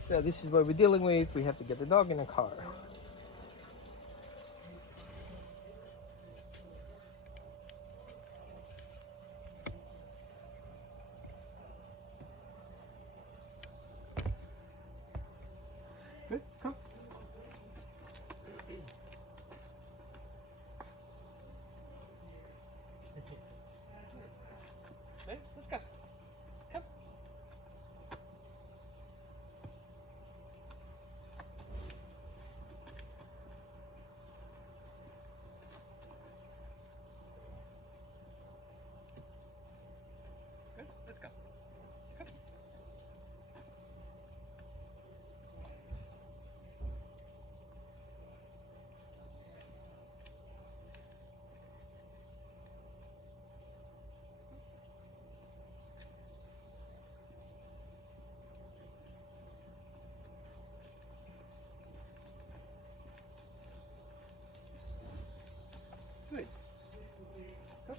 So this is what we're dealing with. We have to get the dog in a car. Good, come. Okay, let's go. Come. Good, let's go. Come. Good. Come.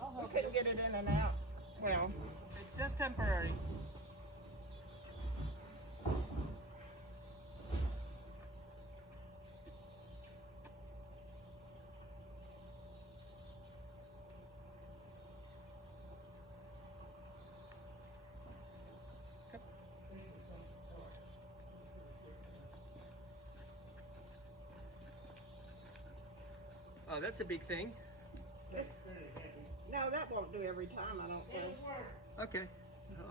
I'll help You couldn't get it in and out. Well, It's just temporary. Oh, that's a big thing. no, that won't do every time, I don't think. Okay.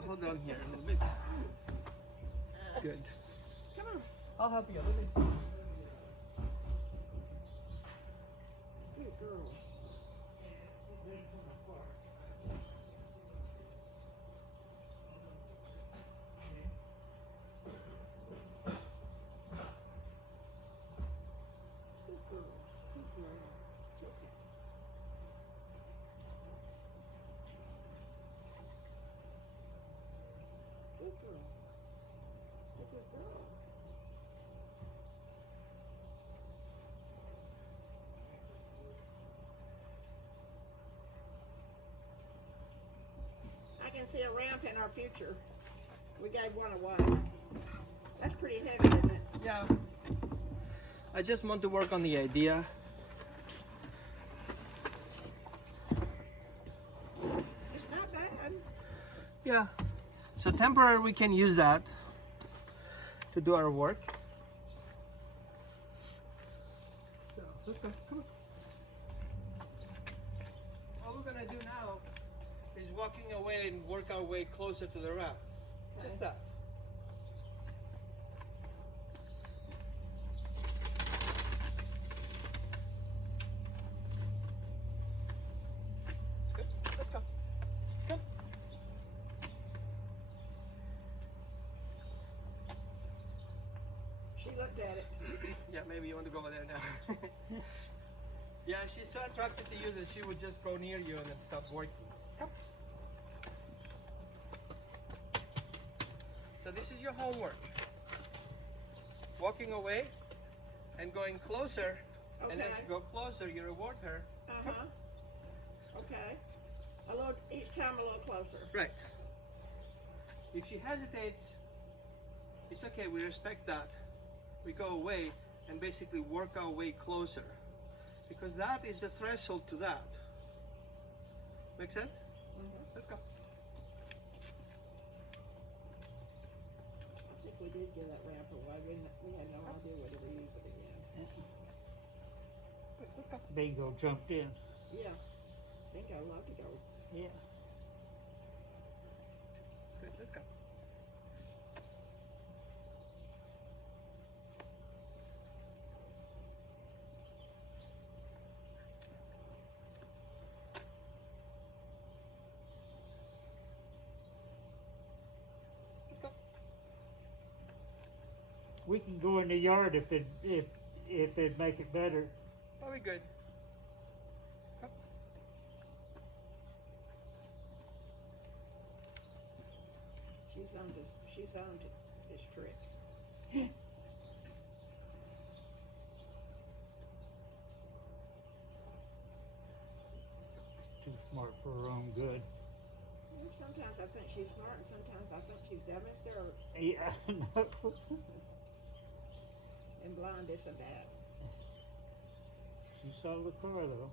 Hold on here a little bit. Good. Come on. I'll help you a little bit. Good girl. Good girl. Good girl. It's okay. Good girl. Good girl. I can see a ramp in our future. We gave one away. That's pretty heavy, isn't it? Yeah. I just want to work on the idea. It's not bad. Yeah. So temporary, we can use that to do our work. So let's go. Come on. All we're gonna do now is walking away and work our way closer to the ramp. Okay. Just that. Good. Let's go. Come. She looked at it. Yeah, maybe you want to go over there now. Yeah, she's so attracted to you that she would just go near you and then stop working. Come. So this is your homework. Walking away and going closer. Okay. And as you go closer, you reward her. Uh-huh. Okay. A little, each time a little closer. Right. If she hesitates, it's okay, we respect that. We go away and basically work our way closer. Because that is the threshold to that. Make sense? Mm-hmm. Let's go. I think we did get that ramp away. We had no idea whether we used it again. Good, let's go. Bingo jumped in. Yeah. I think I'd love to go. Yeah. Good, let's go. Let's go. We can go in the yard if it'd make it better. Probably good. Come. She's on this trick. for her own good. Sometimes I think she's smart, and sometimes I think she's dumb as dirt Yeah, no. and blind as a bat. You saw the car though.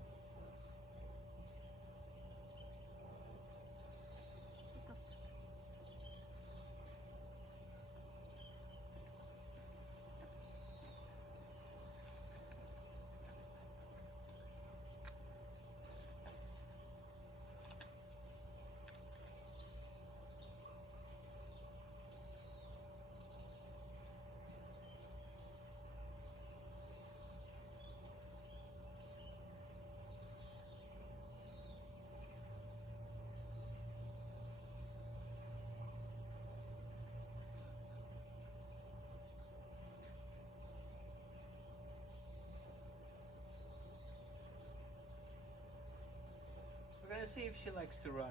We're gonna see if she likes to run.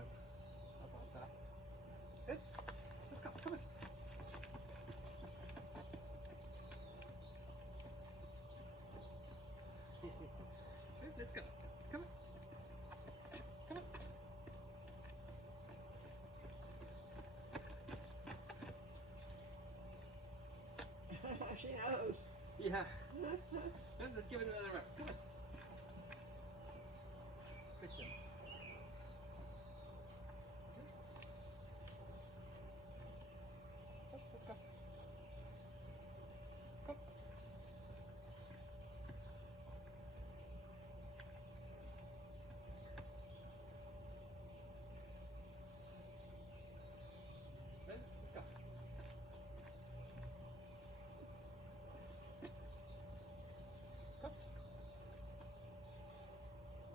How about that? Good. Let's go. Come on. Good, let's go. Come on. Come on. She knows. Yeah. Let's give it another run. Come on. Good job. Let's go. Come. Let's go. Come.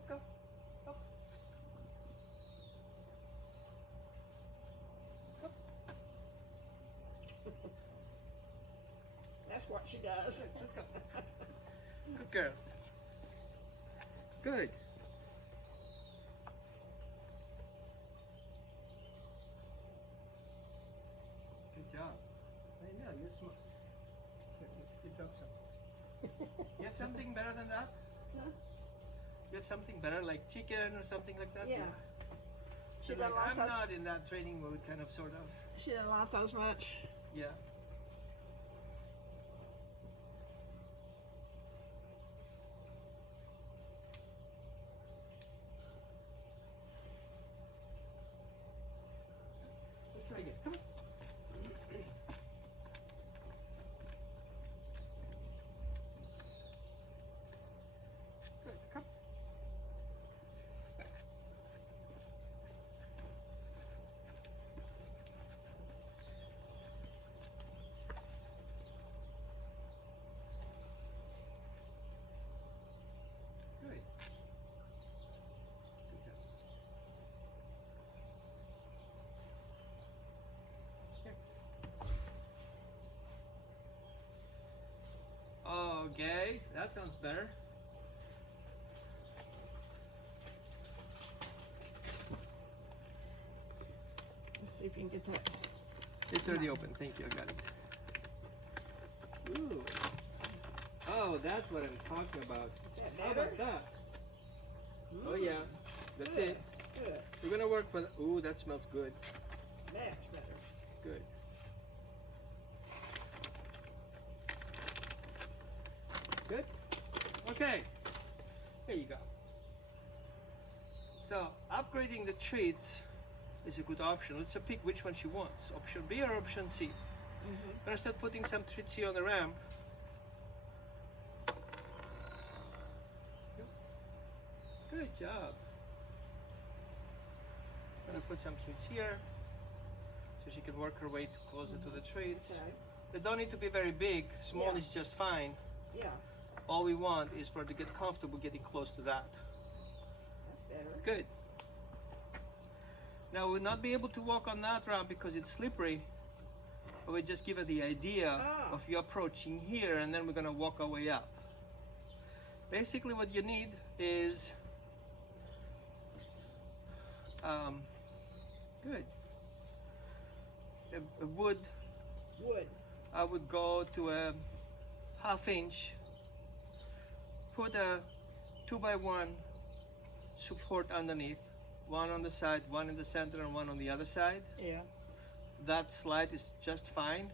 Let's go. Up. Come. That's what she does. Let's go. Good girl. Good. Good job. I know, you're smart. You dropped something. You have something better than that? Huh? You have something better, like chicken or something like that? Yeah. So She like, don't like I'm us. not in that training mode, kind of, sort of. She didn't like those much. Yeah. Let's try again. Come on. Good. Come. Good. Good job. Here. Okay, that sounds better. Let's see if you can get that. It's already open. Thank you. I got it. Ooh. Oh, that's what I'm talking about. Is that How better? about that? Oh yeah, that's Good. it. Good. We're gonna work with. Ooh, that smells good. That's better. Good. Good. Okay. There you go. So upgrading the treats is a good option. Let's pick which one she wants. Option B or option C. Mm-hmm. Gonna start putting some treats here on the ramp. Good job. Gonna put some treats here so she can work her way closer to the treats. Okay. They don't need to be very big. Small Yeah. is just fine. Yeah. All we want is for her to get comfortable getting close to that. That's better. Good. Now we'll not be able to walk on that ramp because it's slippery. But we just give her the idea Ah. of you approaching here, and then we're gonna walk our way up. Basically what you need is good. A wood. Wood. I would go to a 1/2 inch, put a 2x1 support underneath, one on the side, one in the center, and one on the other side. Yeah. That slide is just fine.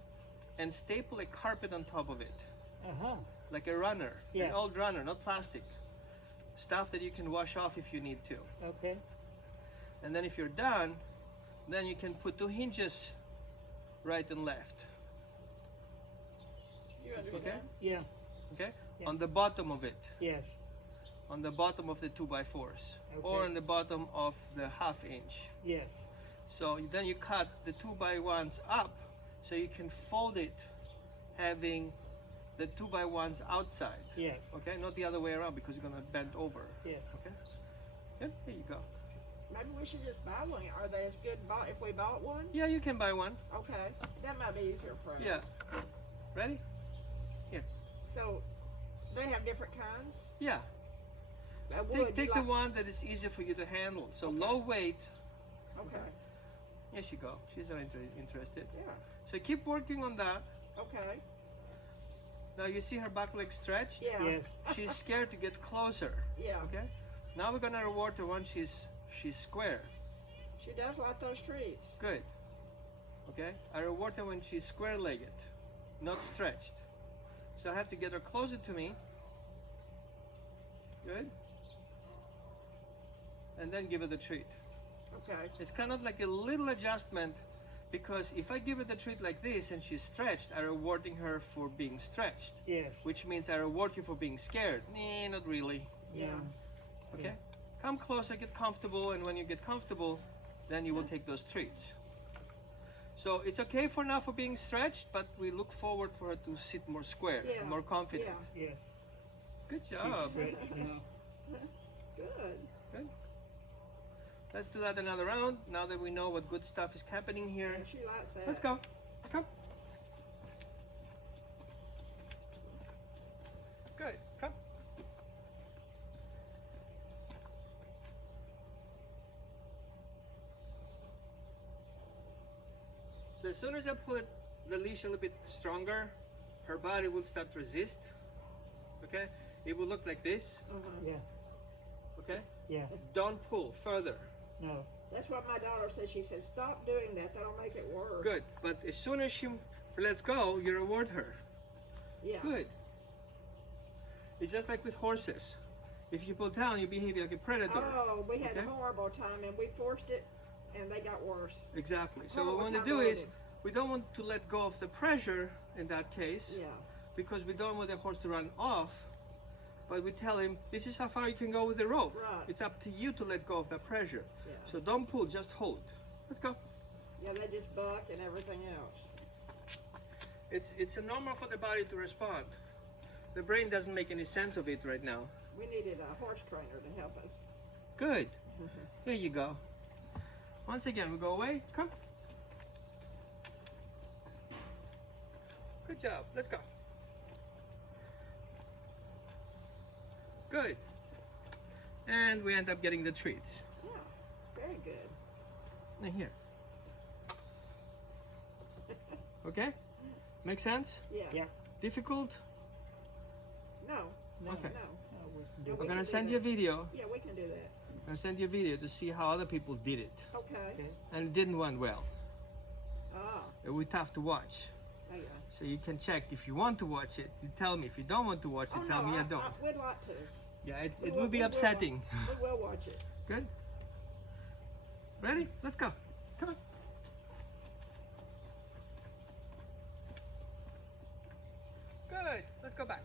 And staple a carpet on top of it, Uh-huh. like a runner, Yeah. an old runner, not plastic. Stuff that you can wash off if you need to. Okay. And then if you're done, then you can put 2 hinges right and left. You understand? Yeah. Okay? Yeah. On the bottom of it. Yes. On the bottom of the 2x4s. Okay. Or on the bottom of the 1/2 inch. Yes. So then you cut the 2x1s up so you can fold it having the 2x1s outside. Yes. Okay? Not the other way around because you're going to bend over. Yes. Okay? Good. There you go. Maybe we should just buy one. Are they as good if we bought one? Yeah, you can buy one. Okay, that might be easier for us. Yeah. Ready? So they have different kinds. Yeah. Wood, Take you the like- one that is easier for you to handle. So Okay. low weight. Okay. Here she go. She's not interested. Yeah. So keep working on that. Okay. Now you see her back leg stretched? Yeah. Yes. She's scared to get closer. Yeah. Okay? Now we're gonna reward her when she's square. She does like those trees. Good. Okay? I reward her when she's square-legged, not stretched. So I have to get her closer to me. Good. And then give her the treat. Okay. It's kind of like a little adjustment because if I give her the treat like this and she's stretched, I'm rewarding her for being stretched, Yes. which means I reward you for being scared. Nah, not really. Yeah. Okay? Yeah. Come closer, get comfortable, and when you get comfortable, then you will take those treats. So it's okay for now for being stretched, but we look forward for her to sit more square, Yeah. more confident. Yeah. Yes. Good job. Stretched now. Good. Let's do that another round. Now that we know what good stuff is happening here, Yeah, she likes that. let's go. Come. Good. Come. So as soon as I put the leash a little bit stronger, her body will start to resist. Okay? It will look like this. Uh-huh. Yeah. Okay? Yeah. Don't pull further. No. That's what my daughter said. She said, "Stop doing that. That'll make it worse." Good. But as soon as she lets go, you reward her. Yeah. Good. It's just like with horses. If you pull down, you behave like a predator. Oh, we had Okay. a horrible time, and we forced it, and they got worse. Exactly. So Oh, what we what want to time do was is, it? we don't want to let go of the pressure in that case, Yeah. because we don't want the horse to run off. But we tell him, this is how far you can go with the rope. Right. It's up to you to let go of the pressure. Yeah. So don't pull, just hold. Let's go. Yeah, they just bucked and everything else. It's a normal for the body to respond. The brain doesn't make any sense of it right now. We needed a horse trainer to help us. Good. Here you go. Once again, we go away. Come. Good job. Let's go. Good. And we end up getting the treats. Yeah, very good. Now here. Okay? Make sense? Yeah. Yeah. Difficult? No, No. Okay. no. No, we can do No, I'm we gonna can do send you a that. video. Yeah, we can do that. I'm gonna send you a video to see how other people did it. Okay. Okay. And it didn't went well. Ah, It was tough to watch. yeah. So you can check if you want to watch it. You tell me. If you don't want to watch it, Oh, tell no, me I don't. we'd like to. Yeah, it We will be we upsetting. We will watch it. Good? Ready? Let's go. Come on. Good. Let's go back.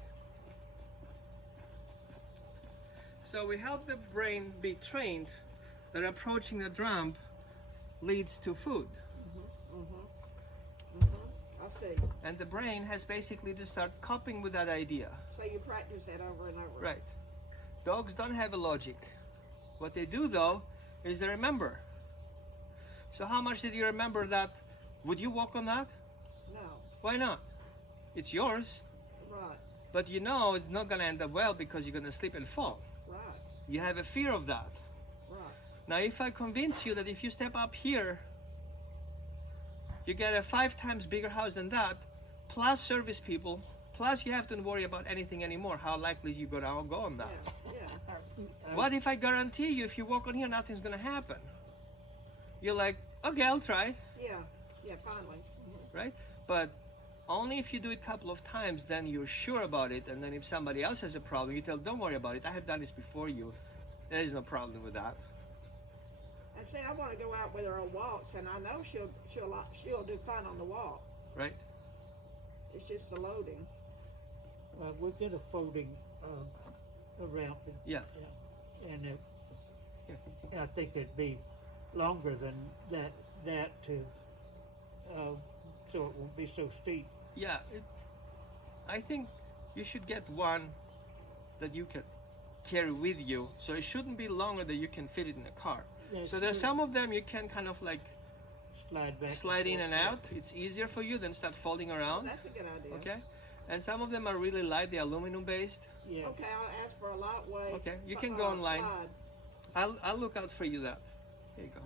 So we help the brain be trained that approaching the drum leads to food. I see. And the brain has basically to start coping with that idea. So you practice that over and over. Right. Dogs don't have a logic. What they do though is they remember. So how much did you remember that? Would you walk on that? No. Why not? It's yours, Right. but you know it's not gonna end up well because you're gonna slip and fall. Right. You have a fear of that. Right. Now if I convince you that if you step up here, you get a 5 times bigger house than that, plus service people, Plus, you have to worry about anything anymore. How likely you gonna go on that? Yeah. What if I guarantee you, if you walk on here, nothing's gonna happen? You're like, okay, I'll try, Yeah. Yeah. Finally. right? But only if you do it a couple of times, then you're sure about it. And then if somebody else has a problem, you tell, don't worry about it. I have done this before you. There is no problem with that. And see, I want to go out with her on walks, and I know she'll do fine on the walk. Right? It's just the loading. We did a folding ramp. Yeah. And I think it'd be longer than that to so it won't be so steep. Yeah. I think you should get one that you can carry with you. So it shouldn't be longer that you can fit it in a car. Yeah, So there's some of them you can kind of like slide in and out. It's easier for you than start folding around. That's a good idea. Okay. And some of them are really light. They're aluminum based. Yeah. Okay, I'll ask for a lightweight. Okay, you can go online. slide. I'll look out for you that. There you go.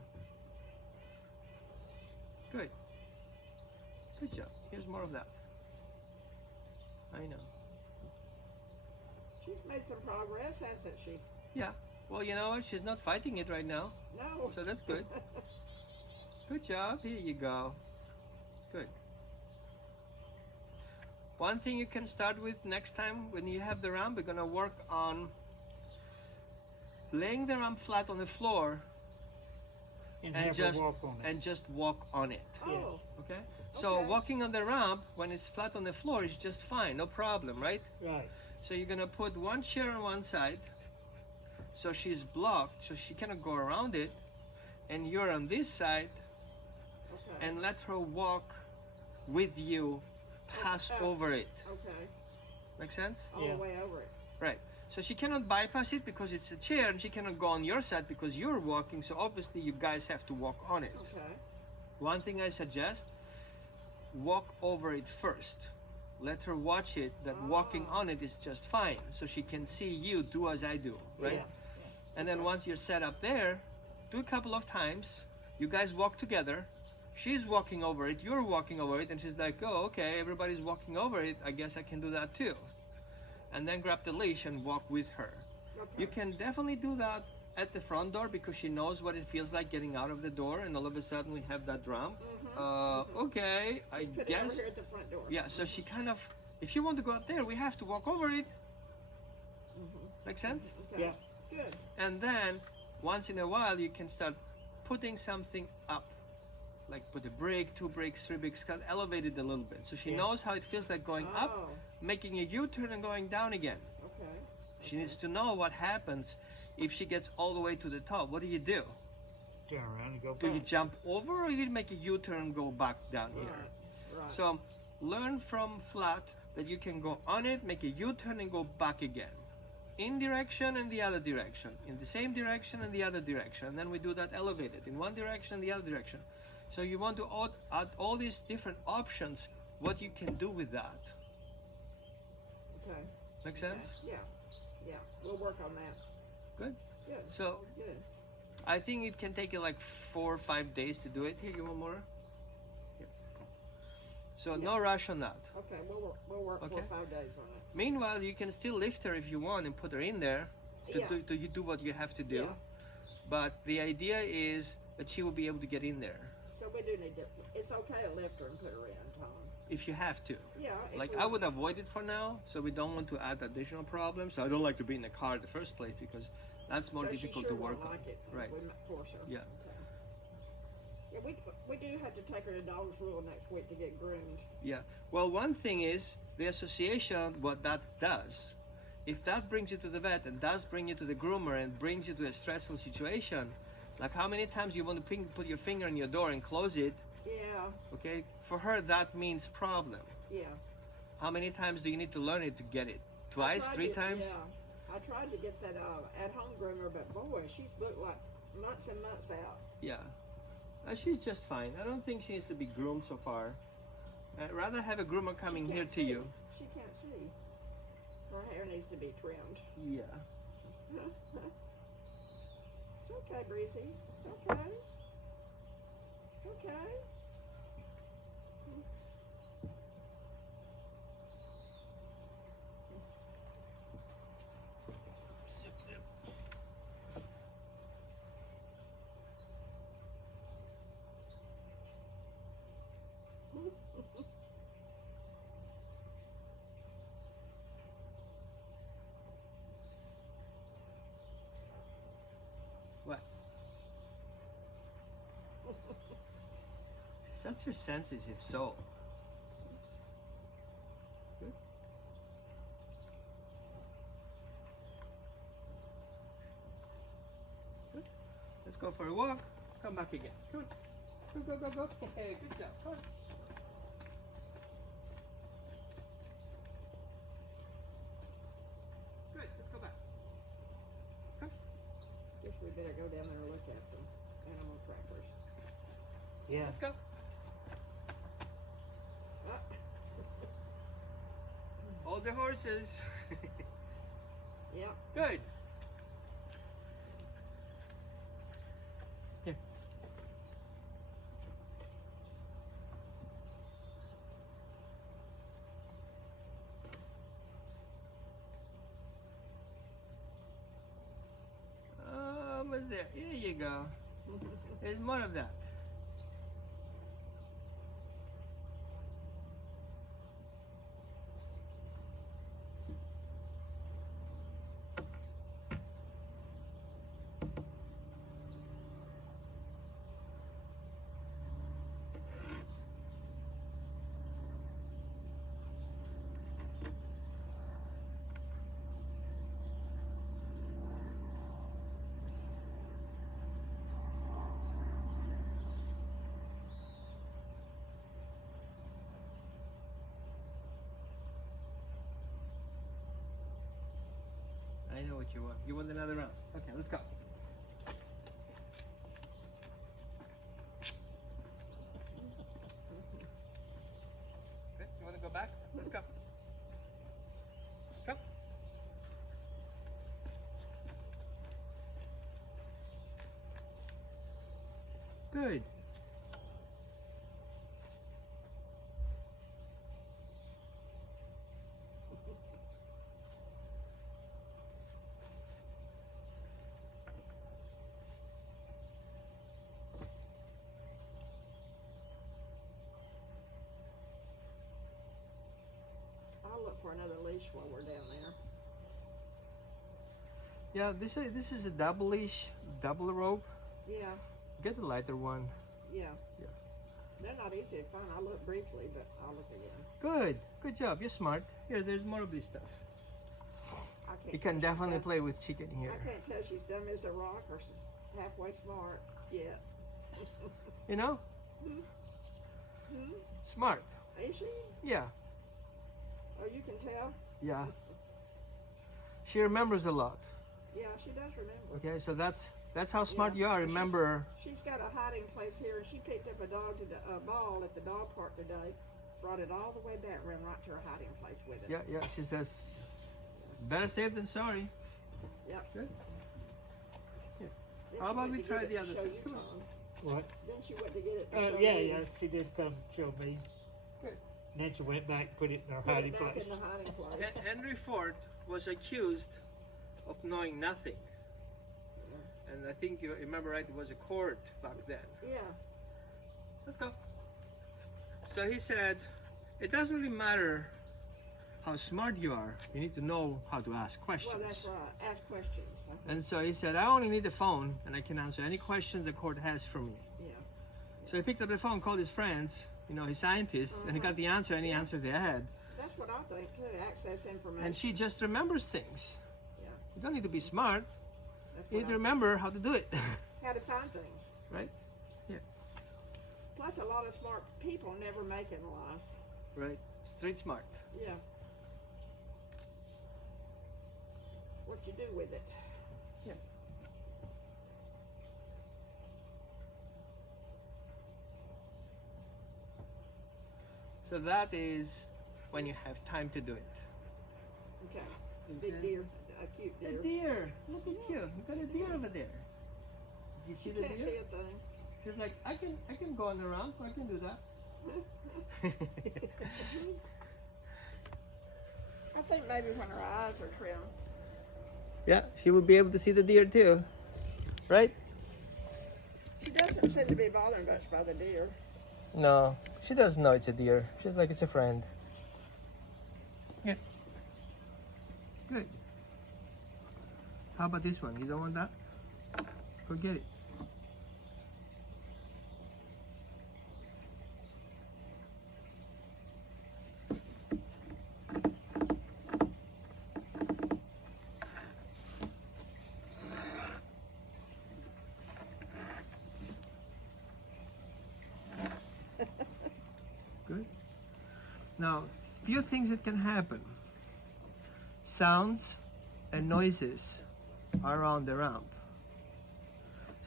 Good. Good job. Here's more of that. I know. She's made some progress, hasn't she? Yeah. Well, you know what? She's not fighting it right now. No. So that's good. Good job. Here you go. Good. One thing you can start with next time when you have the ramp, we're going to work on laying the ramp flat on the floor And and have just her walk on it. and just walk on it. Oh, Okay? So Okay. walking on the ramp when it's flat on the floor is just fine, no problem, right? Right. So you're gonna put one chair on one side, so she's blocked, so she cannot go around it, and you're on this side, okay. and let her walk with you, pass Oh. over it. Okay. Make sense? All Yeah. the way over it. Right. So she cannot bypass it because it's a chair, and she cannot go on your side because you're walking. So obviously you guys have to walk on it. Okay. One thing I suggest: walk over it first. Let her watch it. That walking Ah. on it is just fine, so she can see you do as I do, right? Yeah. And then once you're set up there, do a couple of times. You guys walk together. She's walking over it. You're walking over it, and she's like, "Oh, okay. Everybody's walking over it. I guess I can do that too." And then grab the leash and walk with her. Okay. You can definitely do that at the front door because she knows what it feels like getting out of the door, and all of a sudden we have that ramp. Okay, I Put it guess. over here at the front door. Yeah, so she kind of, if you want to go out there, we have to walk over it. Make sense? Okay. Yeah. Good. And then once in a while you can start putting something up, like put a brick, 2 bricks, 3 bricks, kind of elevate it a little bit, so she Yeah. knows how it feels like going up, Oh, making a U-turn and going down again. okay. She needs to know what happens if she gets all the way to the top. What do you do? Turn around and go Do you back. jump over, or you make a U-turn and go back down here? Right. Right. So learn from flat that you can go on it, make a U-turn and go back again. In direction and the other direction. In the same direction and the other direction. And then we do that elevated. In one direction and the other direction. So you want to add all these different options, what you can do with that. Okay. Make sense? Okay. Yeah. Yeah. We'll work on that. Good. Good. So Good. I think it can take you like 4 or 5 days to do it. Here, you want more? Here. So no rush on that. Okay. We'll work 4 or Okay. 5 days on it. Meanwhile, you can still lift her if you want and put her in there to, Yeah. to do what you have to do. Yeah. But the idea is that she will be able to get in there So we do need to. It's okay to lift her and put her in, Tom. if you have to. Yeah. if Like we- I would avoid it for now, so we don't want to add additional problems. I don't like to be in the car in the first place because that's more so difficult she sure to work won't on. like it. Right. We force her. Yeah. Okay. Yeah, we do have to take her to Dollar's Rule next week to get groomed. Yeah. Well, one thing is the association, what that does. If that brings you to the vet and does bring you to the groomer and brings you to a stressful situation, like how many times you want to put your finger in your door and close it, Yeah. okay? For her, that means problem. Yeah. How many times do you need to learn it to get it? I Twice, tried 3 to- times? Yeah. I tried to get that at-home groomer, but boy, she's booked like months and months out. Yeah. She's just fine. I don't think she needs to be groomed so far. I'd rather have a groomer coming She here can't to see. you. She can't see. Her hair needs to be trimmed. Yeah. It's okay, Breezy. It's okay. It's okay. such a sensitive soul. Good. Good. Let's go for a walk. Come back again. Come on. Go, go, go, go. Hey, good job. Come on. Good. Let's go back. Come. Guess we better go down there and look at them animal trappers. Yeah. Let's go. Ah. All the horses. Yeah. Good. Here. Almost there. Here you go. There's more of that. I know what you want. You want another round. Okay, let's go. Okay, you want to go back? Let's go. Come. Good. I'll look for another leash while we're down there. Yeah, this is a double leash, double rope. Yeah, Get the lighter one. yeah. Yeah. They're not easy to find. I looked briefly, but I'll look again. Good. Good job. You're smart. Here, there's more of this stuff. I can't You can tell she's definitely dumb- play with chicken here. I can't tell she's dumb as a rock or halfway smart yet. You know? Hmm? Smart. Is she? Yeah. Oh, you can tell? Yeah. She remembers a lot. Yeah, she does remember. Okay, so that's how smart Yeah. you are. Remember. She's got a hiding place here. She picked up a ball at the dog park today, brought it all the way back, ran right to her hiding place with it. Yeah, yeah. She says, better safe than sorry. Yep. Good. Then How she about went we to try get the it other to show side? you, Come on. Tom. What? Then she went to get it to show Yeah, you. yeah, she did come show me. Good. And then she went back and put it in her Put hiding it back place. in the hiding place. Henry Ford was accused of knowing nothing. And I think you remember right, it was a court back then. Yeah. Let's go. So he said, it doesn't really matter how smart you are. You need to know how to ask questions. Well, that's right. Ask questions. And so he said, I only need a phone and I can answer any questions the court has for me. Yeah. So he picked up the phone, called his friends, his scientists, and he got the answer and he answered they had. That's what I think too. Access information. And she just remembers things. Yeah. You don't need to be smart. That's You what need to I remember how to do it. think. How to find things. Right? Plus, a lot of smart people never make it in life. Right. Street smart. Yeah. What you do with it. Yeah. So that is when you have time to do it. Okay. Big deer. A cute A deer. deer. Look at you. You got a deer over there. You see You the can't deer? see a thing. She's like, I can go on the round. I can do that. I think maybe when her eyes are trimmed. Yeah, she will be able to see the deer too. Right? She doesn't seem to be bothered much by the deer. No, she doesn't know it's a deer. She's like, it's a friend. Yeah. Good. How about this one? You don't want that? Forget it. few things that can happen. Sounds and noises are around the ramp.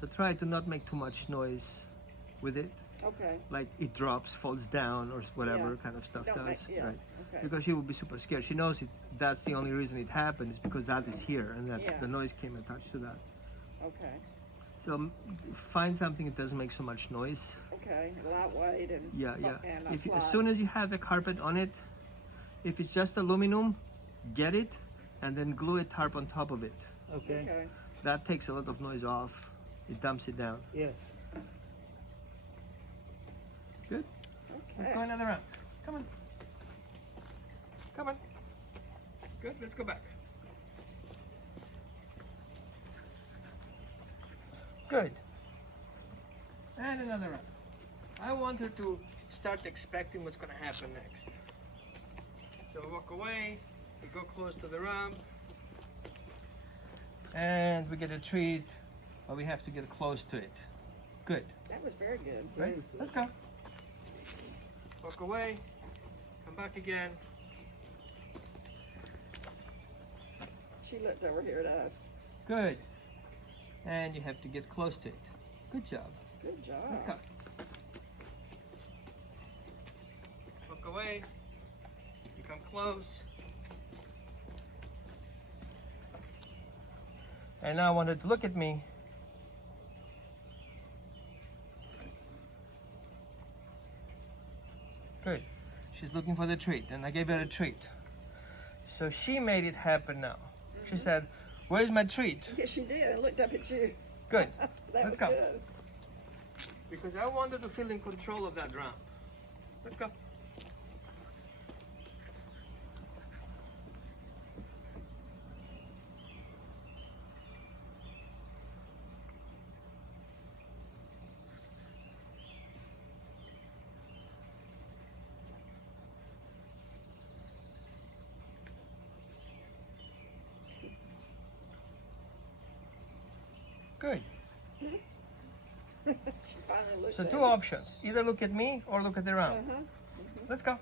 So try to not make too much noise with it. Okay. Like it drops, falls down, or whatever Yeah. kind of stuff Don't does. make, yeah. Right. Okay. Because she will be super scared. She knows that's the only reason it happened is because that is here, and that's Yeah. the noise came attached to that. Okay. So find something that doesn't make so much noise. Okay. Lightweight and Yeah, yeah. And If slide. as soon as you have the carpet on it, if it's just aluminum, get it and then glue a tarp on top of it. Okay. Okay. That takes a lot of noise off. It dumps it down. Yes. Good. Let's Okay. go another round. Come on. Come on. Good. Let's go back. Good. And another round. I want her to start expecting what's going to happen next. So we walk away, we go close to the ramp, and we get a treat, but we have to get close to it. Good. That was very good. Right? Let's go. Walk away, come back again. She looked over here at us. Good. And you have to get close to it. Good job. Good job. Let's go. Walk away. You come close. And now I want her to look at me. Good. She's looking for the treat, and I gave her a treat. So she made it happen now. She said, "Where's my treat?" Yes, she did. I looked up at you. Good. That Let's was go. good. Because I wanted to feel in control of that ramp. Let's go. Good. She finally looked So at two it. options. Either look at me or look at the ramp. Uh-huh. Let's go.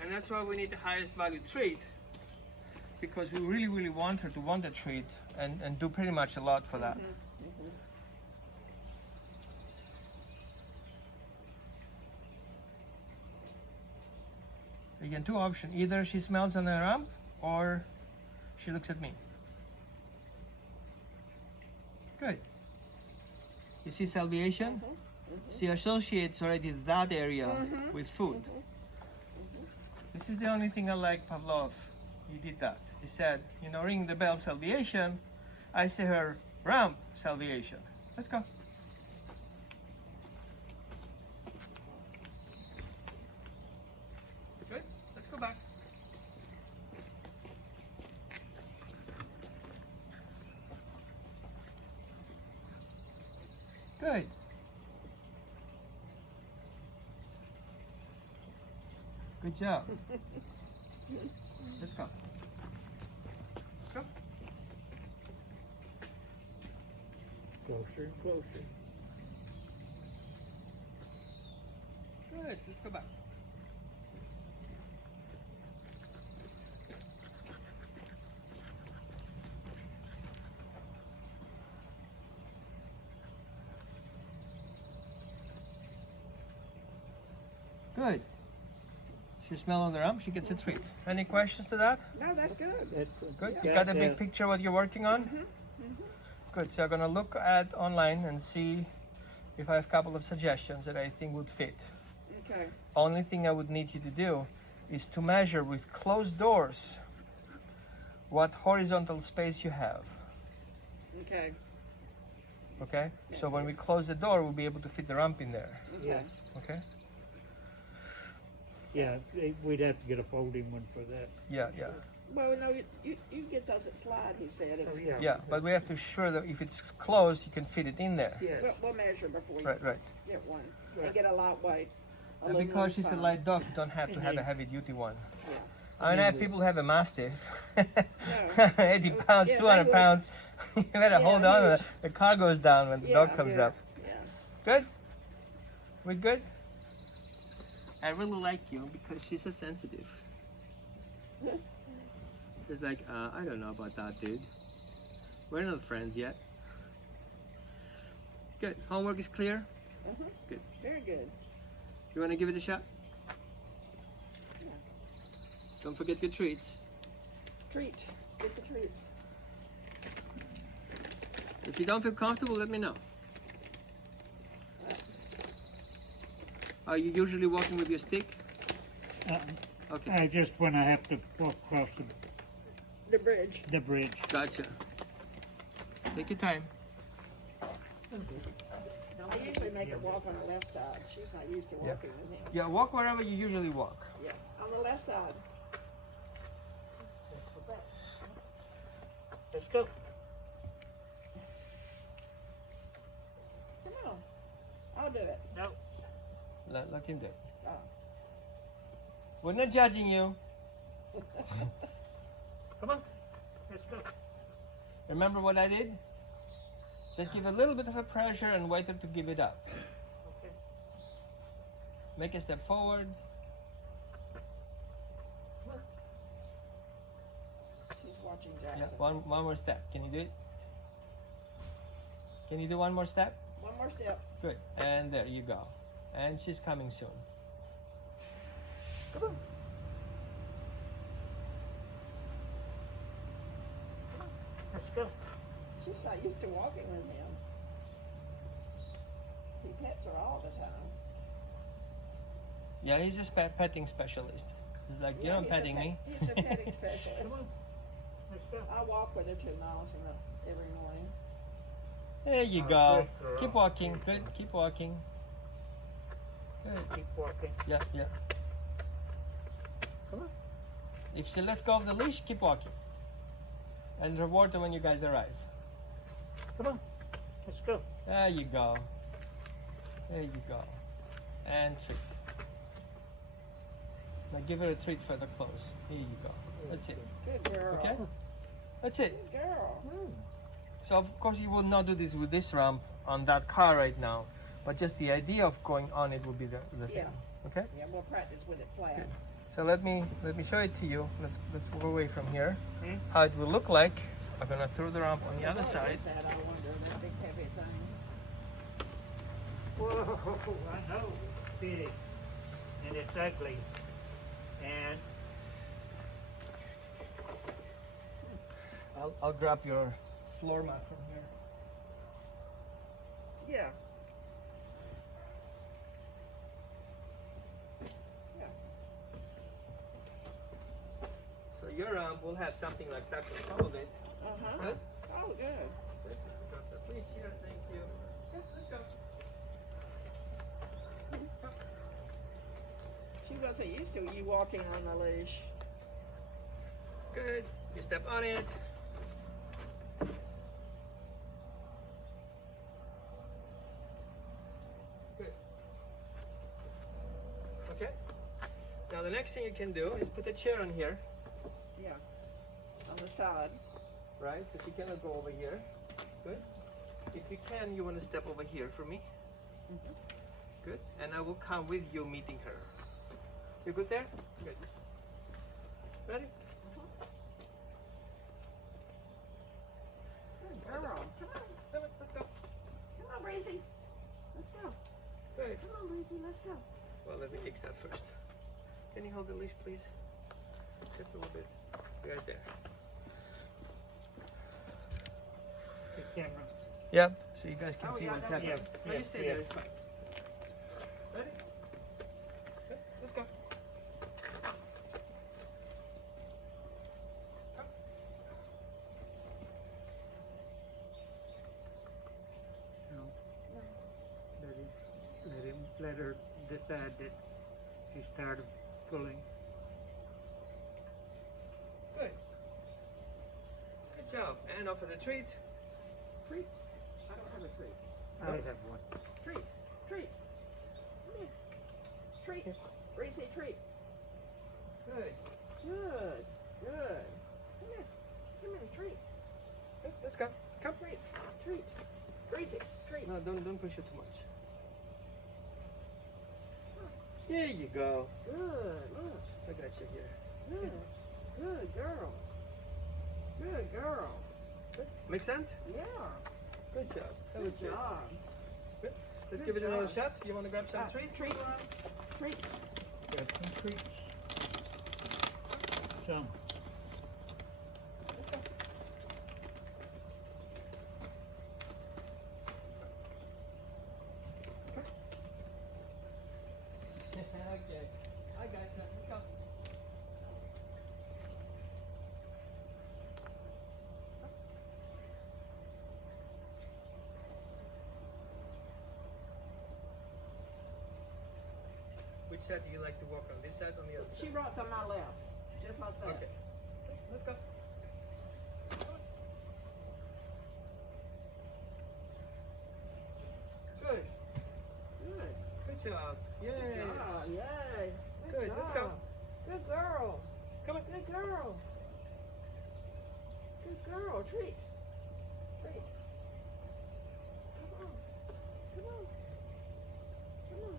And that's why we need the highest value treat. Because we really, really want her to want the treat and do pretty much a lot for that. Again, two options. Either she smells on the ramp or she looks at me. Good. You see salivation? She associates already that area with food. This is the only thing I like Pavlov. He did that. He said, you know, ring the bell salivation. I say her ramp salivation. Let's go. Good. Let's go back. Good. Good job. Let's go. Go. Closer and closer. Good. Let's go back. Good. She smell on the ramp, she gets a treat. Any questions to that? No, that's good. That's Good. Yeah. You got a big picture what you're working on? Good. So I'm gonna look at online and see if I have a couple of suggestions that I think would fit. Okay. Only thing I would need you to do is to measure with closed doors what horizontal space you have. Okay. Okay? So when we close the door, we'll be able to fit the ramp in there. Okay. Okay? Yeah, we'd have to get a folding one for that. Yeah, yeah. Well, no, you get those at Slide, he said. If, Oh, Yeah, but we have to ensure that if it's closed, you can fit it in there. Yes. we'll measure before we Right, right. get one. Right. And get a lightweight. And aluminum because she's a foam. light dog, you don't have to have a heavy duty one. Yeah. I mean, I have people who have a Mastiff. No. 80 pounds, Yeah, they 200 would. pounds. You better Yeah, hold on to huge. it. The car goes down when the dog Yeah, comes yeah. up. Yeah. Good? We good? I really like you because she's so sensitive. It's like, I don't know about that, dude. We're not friends yet. Good. Homework is clear? Good. Very good. You want to give it a shot? Yeah. Don't forget your treats. Treat. Get the treats. If you don't feel comfortable, let me know. Are you usually walking with your stick? Okay. I just when I have to walk across The bridge. the bridge. Gotcha. Take your time. I usually make her walk on the left side. She's not used to Yeah. walking with him. Yeah, walk wherever you usually walk. Yeah, on the left side. Let's go. Come on. I'll do it. No. Let him do it. Oh. We're not judging you. Come on. Let's go. Remember what I did? Just give a little bit of a pressure and wait to give it up. Okay. Make a step forward. She's watching Jackson. Yeah, one more step. Can you do it? Can you do one more step? One more step. Good. And there you go. And she's coming soon. Come on. Let's go. She's not used to walking with him. He pets her all the time. Yeah, he's a petting specialist. He's like, you're Yeah, not he's a petting me. He's a petting specialist. Come on. Let's go. I walk with her 2 miles every morning. There you Oh, go. good girl. Keep walking. Good. Keep walking. Good. Keep walking. Yeah, yeah. Come on. If she lets go of the leash, keep walking. And reward her when you guys arrive. Come on. Let's go. There you go. There you go. And treat. Now give her a treat for the clothes. Here you go. That's it. Good girl. Okay? That's it. Good girl. So of course you will not do this with this ramp on that car right now. But just the idea of going on it will be the thing. Yeah. Okay? Yeah, we'll practice with it flat. Good. So let me show it to you. Let's go away from here. Hmm? How it will look like. I'm gonna throw the ramp on the other What side. is that, I wonder, that big heavy thing? Whoa, I know. It's big. And it's ugly. And I'll grab your floor mat from here. Yeah. So your ramp will have something like that on top of it. Uh-huh. Good? Oh, good. Drop the leash here, thank you. Yeah, let's go. She wasn't used to you walking on the leash. Good. You step on it. Good. Okay. Now the next thing you can do is put a chair on here, Yeah. On the side. right? So she cannot go over here. Good. If you can, you want to step over here for me. Mhm. Good. And I will come with you meeting her. You good there? Good. Ready? Good girl. Come on. Come on, let's go. Come on, Breezy. Let's go. Good. Come on, Breezy. Let's go. Well, let me fix that first. Can you hold the leash, please? Just a little bit. Right there. the camera. Yep. So you guys can Oh, see yeah, what's that- happening. yeah, No, yeah, you stay yeah. there. It's fine. Ready? Okay, let's go. Come. Let her decide that she's tired of pulling. Good. Good job. And offer the treat. Treat. I don't have a treat. I have one. Treat. Treat. Come here. Treat. Breezy, treat. Good. Good. Good. Come here. Come here, treat. Good. Let's go. Come. Treat. Treat. Breezy, treat. No, don't push it too much. Here you go. Good. Look. I got you here. Good. Good girl. Good girl. Make sense? Yeah. Good job. That was Good good. job. Let's Good give it another job. shot. You want to grab some treats? Treats. Treats. Got some treats. Some. Okay. I got you. Let's go. Which side do you like to walk on? This side or on the other She side? walks on my left. Just like that. Okay. Let's go. Good. Good. Good job. Yay. Good job. Yay. Good. Let's go. Good girl. Come on. Good girl. Good girl. Treat. Treat. Come on. Come on. Come on.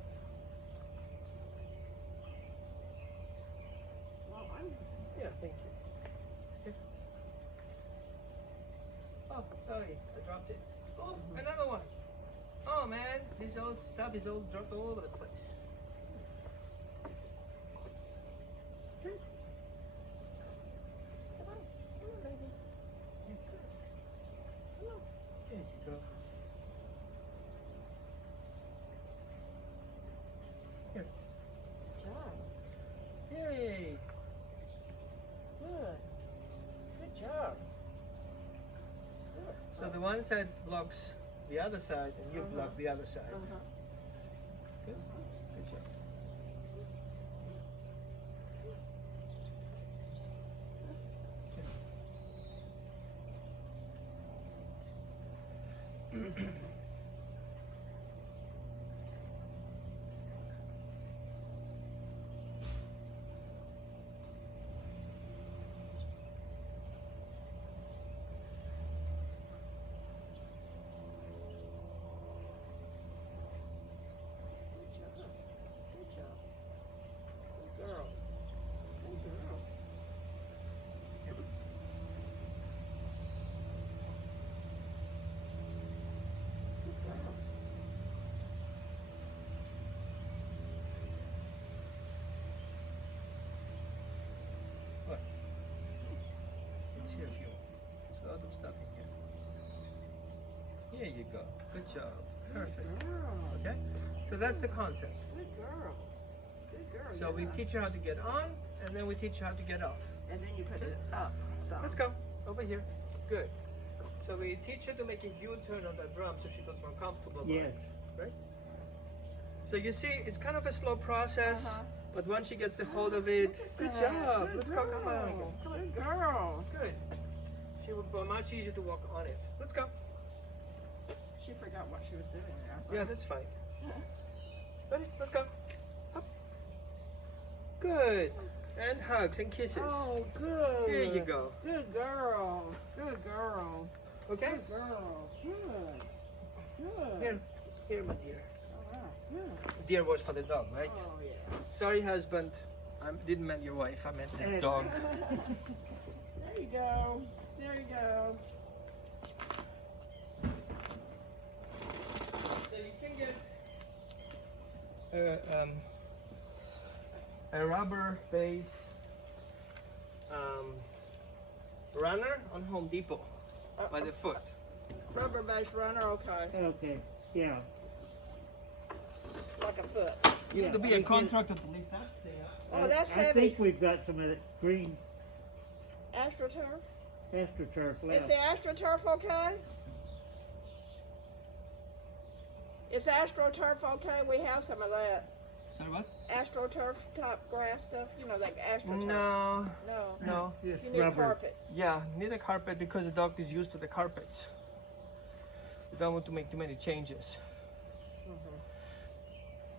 Well, Yeah, thank you. Okay. Oh, sorry, I dropped it. Oh, another one. Oh man, this old stuff is all dropped all over the place. Come on. Come on, baby. Come on. There you go. Here. Good job. Yay. Good. Good job. Good. So the one side blocks the other side and you block the other side. Good. Good job. Good job. Good girl. Good girl. Good girl. What? It's here if you want. There's a lot of stuff in here. Here you go. Good job. Perfect. Good girl. Okay? So that's the concept. Good girl. Good girl. So we yeah. teach her how to get on, and then we teach her how to get off. And then you put it up. So. Let's go. Over here. Good. So we teach her to make a U-turn on that drum so she feels more comfortable about Yes. it. Right? So you see, it's kind of a slow process, but once she gets a hold of it, good job. Good Let's girl. go. Come on. Come on. Good girl. Good. She will be much easier to walk on it. Let's go. She forgot what she was doing there. I Yeah, thought. that's fine. Ready? Let's go. Up. Good. And hugs and kisses. Oh, good. Here you go. Good girl. Good girl. Okay? Good girl. Good. Good. Here. Here, my dear. All right. Good. Dear was for the dog, right? Oh, yeah. Sorry, husband. I didn't mean your wife. I meant the dog. There you go. There you go. So you can get a rubber base runner on Home Depot by the foot. Rubber base runner, okay. Okay. Yeah. Like a foot. You Yeah, need to be we a can- contractor to lift that thing up. Oh, that's I heavy. think we've got some of that green AstroTurf? AstroTurf Is left. the AstroTurf okay? Is AstroTurf okay? We have some of that. Sorry, what? AstroTurf type grass stuff, you know, like AstroTurf. No, No. no. Just You need rubber. carpet. Yeah, need a carpet because the dog is used to the carpets. You don't want to make too many changes.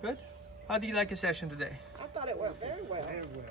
Good? How do you like your session today? I thought it went very well. Very well.